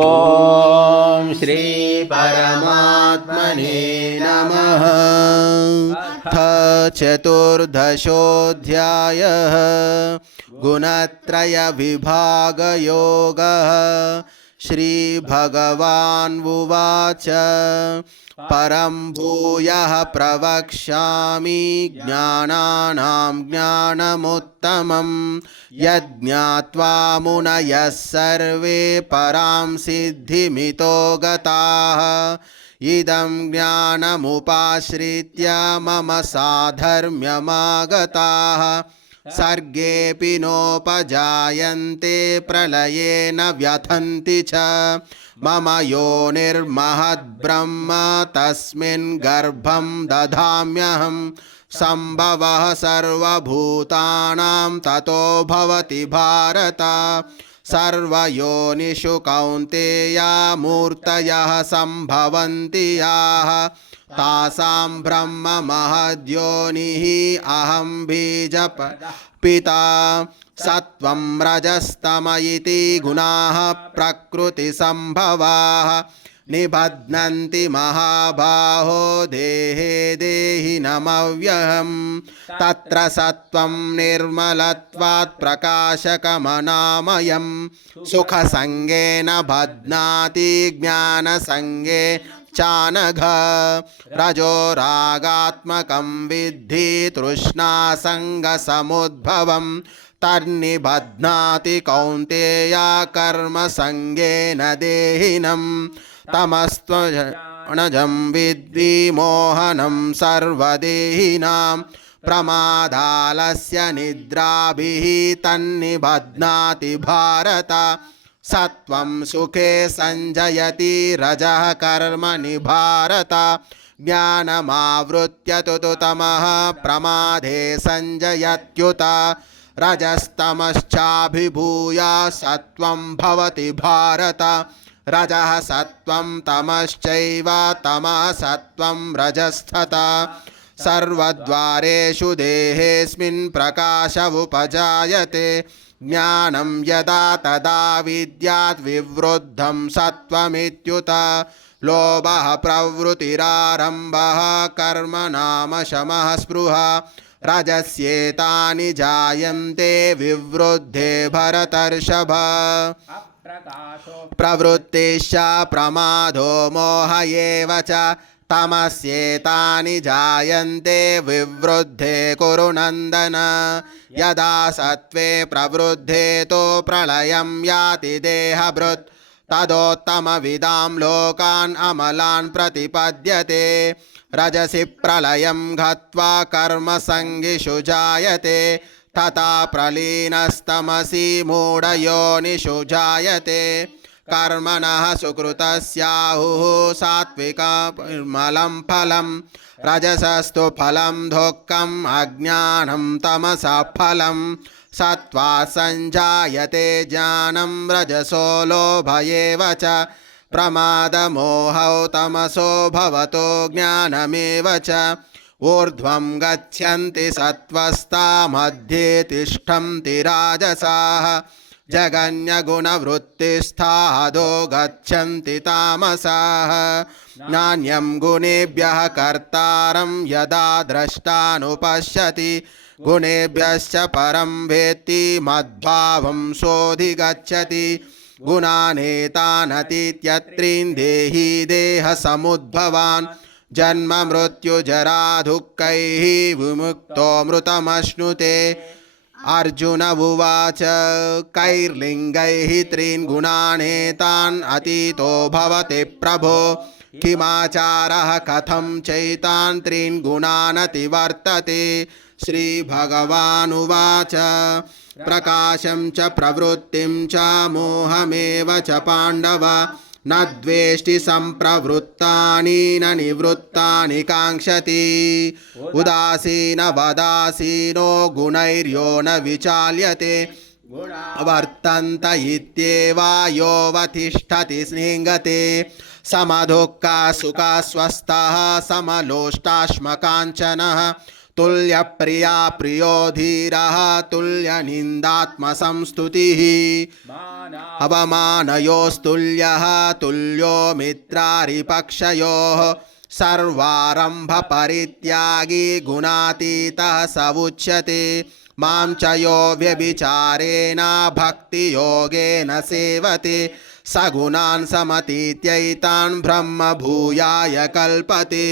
ॐ श्री परमात्मने नमः। अथ चतुर्दशोऽध्यायः गुणत्रय विभाग योगः। श्रीभगवानुवाच परं भूयः प्रवक्ष्यामि ज्ञानानां ज्ञानमुत्तमं यज्ञात्वा मुनयः सर्वे परां सिद्धिमितो गताः। इदं ज्ञानमुपाश्रित्य मम साधर्म्यमागताः सर्गेऽपि नोपजायन्ते प्रलये न व्यथन्ति च। मम योनिर्महद्ब्रह्म तस्मिन् गर्भं दधाम्यहं सम्भवः सर्वभूतानां ततो भवति भारत। सर्वयोनिषु कौन्तेया मूर्तयः सम्भवन्ति याः तासां ब्रह्म महद्योनिः अहं बीजप्रदः पिता। सत्वं रजस्तम इति गुणाः प्रकृतिसम्भवाः निबध्नन्ति महाबाहो देहे देहिनमव्ययम्। तत्र सत्वं निर्मलत्वात् प्रकाशकमनामयम् सुखसङ्गेन बध्नाति ज्ञानसङ्गे चानघ। रजो रागात्मकं विद्धि तृष्णासङ्गसमुद्भवम् तन्निबध्नाति कौन्तेया कर्मसङ्गेन देहिनम्। तमस्त्वजं विद्धि मोहनं सर्वदेहिनां प्रमादालस्य निद्राभिः तन्निबध्नाति भारत। सत्वं सुखे संजयति रजः कर्मणि भारत। ज्ञानमावृत्य तु तमः प्रमादे संजयत्युत। रजस्तमश्चाभिभूय सत्वं भवति भारत। रजः सत्वं तमश्चैव तमः सत्वं रजस्तथा। सर्वद्वारेषु देहेऽस्मिन् प्रकाश उपजायते। ज्ञानं यदा तदा विद्यात् विवृद्धं सत्वमित्युत। लोभः प्रवृत्तिरारम्भः कर्मणां शमः स्पृहा। रजस्येतानि जायन्ते विवृद्धे भरतर्षभ। प्रवृत्तिश्च प्रमादो मोह एव च तमस्येतानि जायन्ते विवृद्धे कुरु नन्दन। यदा सत्त्वे प्रवृद्धे तो प्रलयं याति देहभृत् तदोत्तमविदां लोकान् अमलान् प्रतिपद्यते। रजसि प्रलयं गत्वा कर्मसङ्गिषु जायते तथा प्रलीनस्तमसि मूढयोनिषु जायते। कर्मणः सुकृतस्याहुः सात्विकमलं फलं रजसस्तु फलं दुःखम् अज्ञानं तमसः फलं। सत्त्वात् संजायते ज्ञानं रजसो लोभ एव च। प्रमादमोहौ तमसो भवतो ज्ञानमेव च। ऊर्ध्वं गच्छन्ति सत्त्वस्ता मध्ये तिष्ठन्ति राजसाः। जगन्यगुणवृत्तिस्था अधो गच्छन्ति तामसाः। नान्यं गुणेभ्यः कर्तारं यदा द्रष्टानुपश्यति गुणेभ्यश्च परं वेत्ति मद्भावं सोऽधिगच्छति। गुणानेतानतीत्यत्रीन् देहि देहसमुद्भवान् जन्म मृत्यु जरा दुःखैः विमुक्तो मृतमश्नुते। अर्जुन उवाच कैर्लिङ्गैः त्रीन् गुणानेतान् अतीतो भवति प्रभो। किमाचारः कथं चैतान् त्रीन् गुणानतिवर्तते। श्रीभगवानुवाच प्रकाशं च प्रवृत्तिं च मोहमेव च पाण्डव। न द्वेष्टि सम्प्रवृत्तानि न निवृत्तानि काङ्क्षति। उदासीनवदासीनो गुणैर्यो न विचाल्यते। वर्तन्त इत्येव योऽवतिष्ठति स्निङ्गते। समदुःखः सुखः स्वस्थः समलोष्टाश्मकाञ्चनः तुल्यप्रिया प्रियो धीरः तुल्यनिन्दात्मसंस्तुतिः अवमानयोस्तुल्यः तुल्यो मित्रारिपक्षयोः सर्वारम्भपरित्यागी गुणातीतः स उच्यते मां च यो व्यभिचारेण भक्तियोगेन सेवते सगुणान् समतीत्यैतान् ब्रह्म भूयाय कल्पते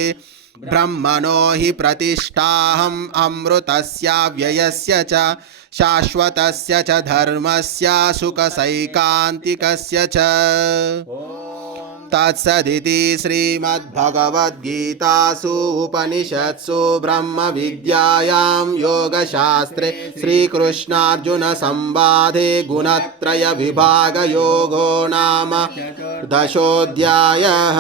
ब्रह्मणो हि प्रतिष्ठाहम् अमृतस्याव्ययस्य च शाश्वतस्य च धर्मस्य सुखसैकान्तिकस्य च तत्सदिति श्रीमद्भगवद्गीतासु उपनिषत्सु ब्रह्मविद्यायां योगशास्त्रे श्रीकृष्णार्जुनसंवादे गुणत्रयविभागयोगो नाम 10ोऽध्यायः।